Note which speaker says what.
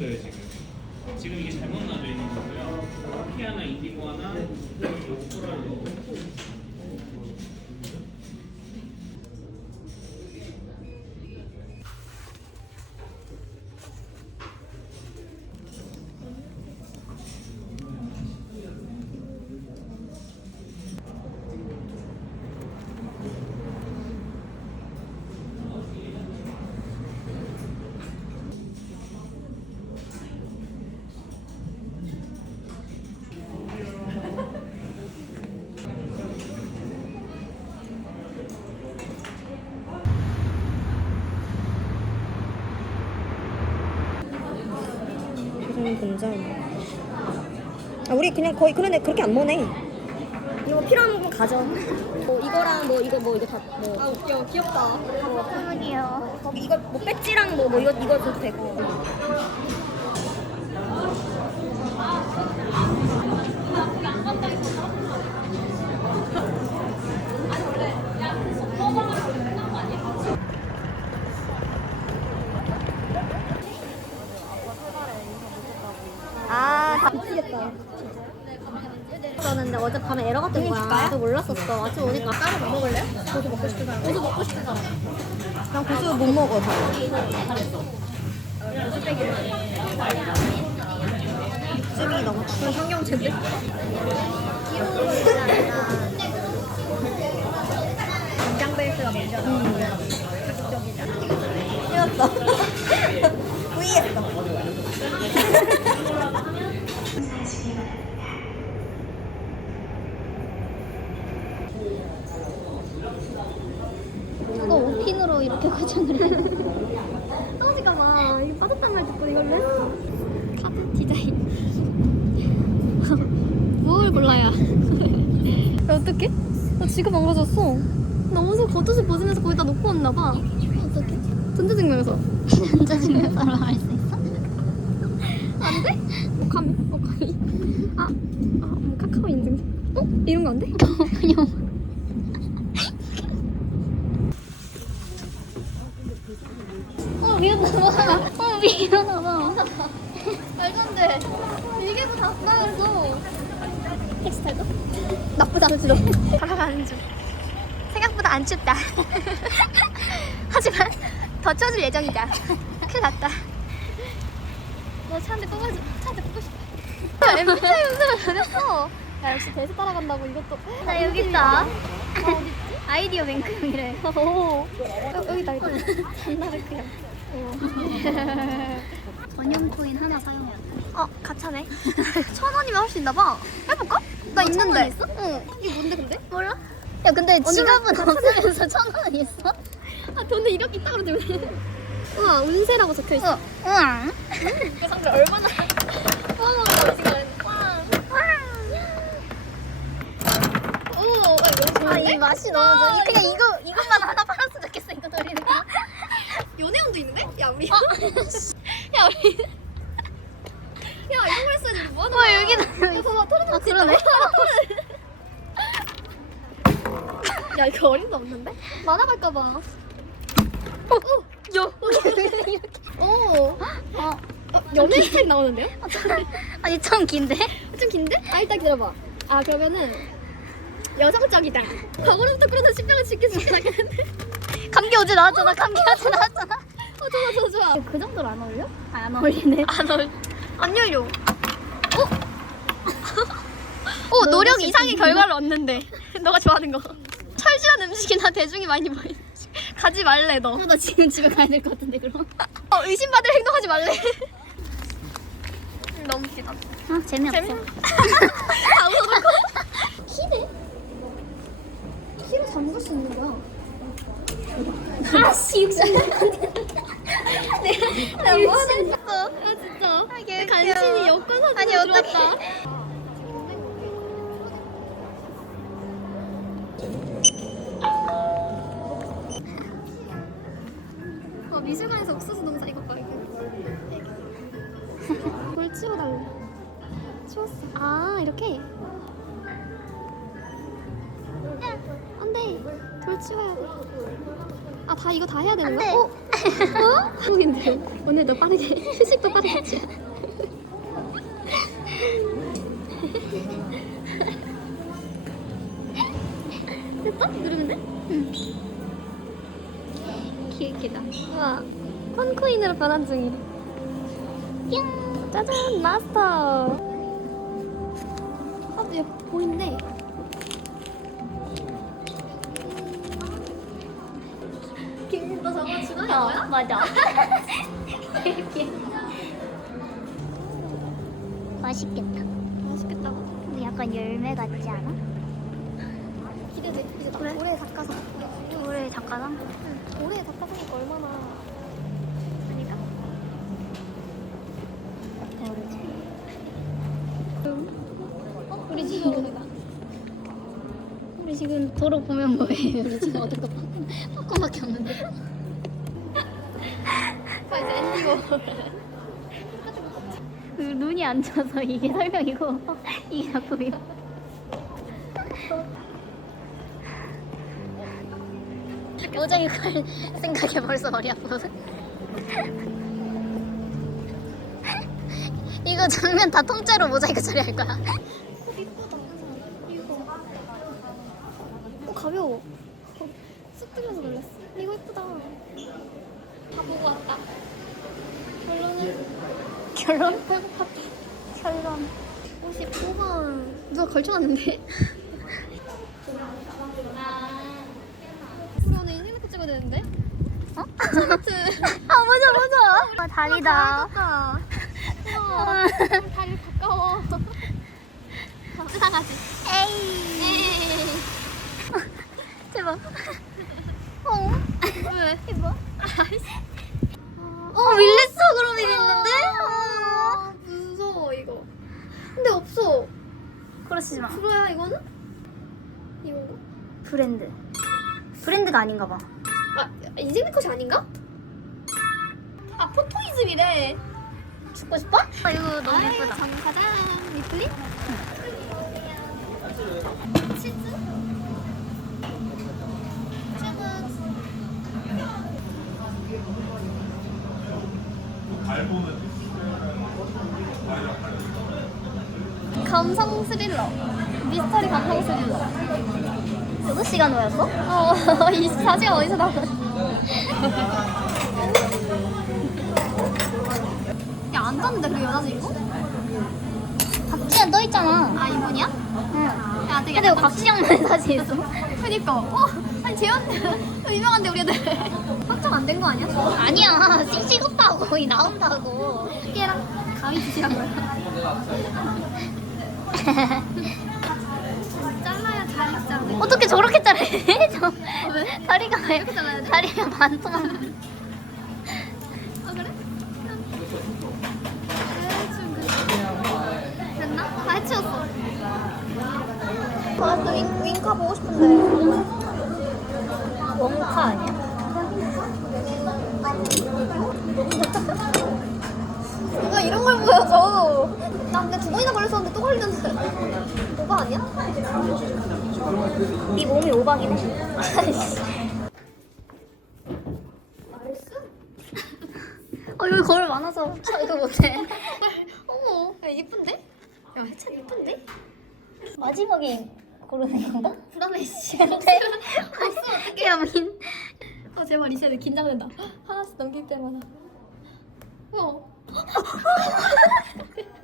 Speaker 1: 없어요 지금. 지금 이게 잘못 놔져 있는 거고요. 피 하나, 인디고 하나, 요거 코랄로.
Speaker 2: 분점. 아, 우리 그냥 거의 그런데 그렇게 안 모네. 이거 필요한 거 가져. 뭐 이거랑 뭐 이거 다 뭐. 아 웃겨, 귀엽다. 너무 귀여워. 거기 이거 뭐 배지랑 뭐 이거 줘도 되고. 아, 미치겠다. 그러는데 어젯밤에 에러가 뜬 거야. 나도 몰랐었어. 아침 오니까 따로 뭐 먹을래? 고수 먹고 싶은 사람. 고수 먹고 싶은 사람. 난 고수 못 먹어. 육즙이 너무 추워. 형용체인데? 간장 베이스가 먼저잖아. 자극적이잖아. 틀렸어. 후이했어.
Speaker 3: 누가 5핀으로 이렇게 고정을 해? 떨어질까 봐. 이거 빠졌단 말 듣고 이걸로 했어. 카드 디자인. 뭘 골라야? 야, 어떡해? 나 지금 안 가졌어. 나 옷을 겉옷을 벗으면서 거기다 놓고 왔나 봐. 어떡해? 전자증명서. 전자증명서로 할 수 있어? 안 돼? 오카미. 뭐 카카오 인증서. 이런 거 안 돼? 그냥. 미안하다. 미안하다. 말도 안 돼. 일기부 다 나갔어. 텍스타일도? 나쁘지 않지도. 다가가는 중. 생각보다 안 춥다. 하지만 더 추워질 예정이다. 큰일 났다. 너 차한대 뽑아줘. 차한대 뽑고 싶어. 야, MBTI 연습을 잘했어. 야, 역시 대세 따라간다고 이것도. 나 여기 있다. 어딨지? 아이디어 뱅크용이래. 여기다. 잔나르크야. 전용 코인 하나 사용해야 돼. 가차네. 1,000원이면 할 수 있나봐. 해볼까? 나 있는데. 있어? 이게 뭔데 근데? 몰라. 야 근데 지갑은 없으면서 1,000원이 있어? 돈을 이렇게 있다 그러지. 우와 운세라고 적혀있어. 우와. 그 상대 얼마나 뽑아먹어 지금. 이 맛이 너무 좋아. 그냥 이것만 하나 팔았으면 좋겠어. 이거 돌리는 거. 연애원도 있는데? 야 우리 야 우리 야 이런 걸 했어야지. 우리 뭐 하는 거야? 여기는 봐봐 털어놓고 그러네. 야 이거 어림도 없는데? 만화갈까봐. 연애 스타일 나오는데요? 아니 좀 긴데? 좀 긴데? 일단 기다려봐. 그러면은 여성적이다. 과거로부터 끌어낸 신병을 지킬 수 있다. 감기 어제 나왔잖아. 좋아. 그 정도로 안 어울려? 안 어울리네. 안 열려. 노력 이상의 결과를 얻는데. 너가 좋아하는 거. 철저한 음식이나 대중이 많이 보이는 가지 말래 너. 나 지금 집에 가야 될 것 같은데 그럼. 의심받을 행동하지 말래. 너무 웃기다. 재미없어. 다 웃어놓고. 키네? 키로 잠글 수 있는 거야. 아씨 60년. 내가 뭐 하는 거야? 진짜. 간신히 여권 사진을 들어왔다. 미술관에서 옥수수 농사 이거 봐. 돌 치워달래. 치웠어. 이렇게? 안 돼. 돌 치워야 돼. 이거 다 해야 되는 거야? 한국인들 오늘도 빠르게 휴식도 빠르게 하지. 됐어? 누르면 돼? 응. 귀엽게다. 와, 펀코인으로 변환 중이래. 뿅! 짜잔! 마스터! 아, 근데 보이는데? 김, 너 저거 중앙에 뭐야? 맞아.
Speaker 4: 맛있겠다.
Speaker 3: 맛있겠다.
Speaker 4: 근데 약간 열매 같지 않아?
Speaker 3: 기대돼. 이제 나 올해 닭가슴.
Speaker 4: 올해 잠깐만.
Speaker 3: 응. 올해 닭가슴이니까 얼마나. 아닌가?
Speaker 4: 모르지.
Speaker 3: 우리 지금
Speaker 4: 우리 지금 도로 보면 뭐해? 우리 지금 어떤 거 팝콘밖에 없는데.
Speaker 3: 자 이제 엔디고.
Speaker 4: 눈이 안 좋아서 이게 설명이고 이게 작품이야. 모자이크 할 생각에 벌써 머리 아프거든. 이거 장면 다 통째로 모자이크 처리할 거야.
Speaker 3: 이쁘다. 이거. 가벼워. 쑥 들려서 놀랐어. 이거 이쁘다. 다 보고 왔다. 결론은
Speaker 4: 결론?
Speaker 3: 배고팠다.
Speaker 4: 결론.
Speaker 3: 55만. 누가 걸쳐놨는데? 우리 오늘 인생네컷 찍어야 되는데?
Speaker 4: 어?
Speaker 3: 차비트.
Speaker 4: 아 맞아. 다리다.
Speaker 3: 다 우와. 다리 가까워. 이상하지?
Speaker 4: 에이. 제발. 어?
Speaker 3: 왜?
Speaker 4: 이거.
Speaker 3: 아이씨.
Speaker 4: 밀레스 그럼 있는데?
Speaker 3: 무서워 이거. 근데 없어.
Speaker 4: 그러시지 마.
Speaker 3: 프로야 이거는? 이건가?
Speaker 4: 브랜드. 브랜드가 아닌가 봐.
Speaker 3: 아 인생네컷이 아닌가? 아 포토이즘이래.
Speaker 4: 죽고 싶어? 아 이거 너무
Speaker 3: 아이,
Speaker 4: 예쁘다.
Speaker 3: 가자. 리플리? 치즈? 감성 스릴러. 미스터리 감성 스릴러.
Speaker 4: 6시간 후였어?
Speaker 3: 24시간 어디서 나와? 야, 안 떴는데 그 여자 주인공?
Speaker 4: 박지현 떠있잖아.
Speaker 3: 아, 이분이야?
Speaker 4: 응.
Speaker 3: 야, 되게
Speaker 4: 근데 왜 박지영만 사진 있어?
Speaker 3: 그니까. 아니, 재현 유명한데 우리 애들 확정 안 된 거 아니야?
Speaker 4: 아니야. 씩씩없다고. 거기 나온다고.
Speaker 3: 깨랑 가위 주시란 거야. 잘라야 잘 익잖아.
Speaker 4: 어떻게 저렇게 자르해?
Speaker 3: 왜?
Speaker 4: 다리가 왜?
Speaker 3: 이렇게 잘라야 돼?
Speaker 4: 다리가 반토막.
Speaker 3: 아, 그래? 대충 됐나? 다 해치웠어. 아, 또 윙카 보고 싶은데.
Speaker 4: 원카 아니야?
Speaker 3: 누가 이런 걸 보여줘. 나 근데 2번이나 걸렸었는데 또 걸렸는데. 오바 아니야?
Speaker 4: 네 몸이 오박이네.
Speaker 3: 알스?
Speaker 4: 여기 거울 많아서 이거 못해.
Speaker 3: 어머, 야, 예쁜데? 야, 해찬 예쁜데?
Speaker 4: 마지막에 고르는 건가?
Speaker 3: 불안해, 씨.
Speaker 4: 근데
Speaker 3: 벌써 어떡해.
Speaker 4: 야 민.
Speaker 3: 제발 이 시간에 긴장된다. 하나씩 넘길 때마다.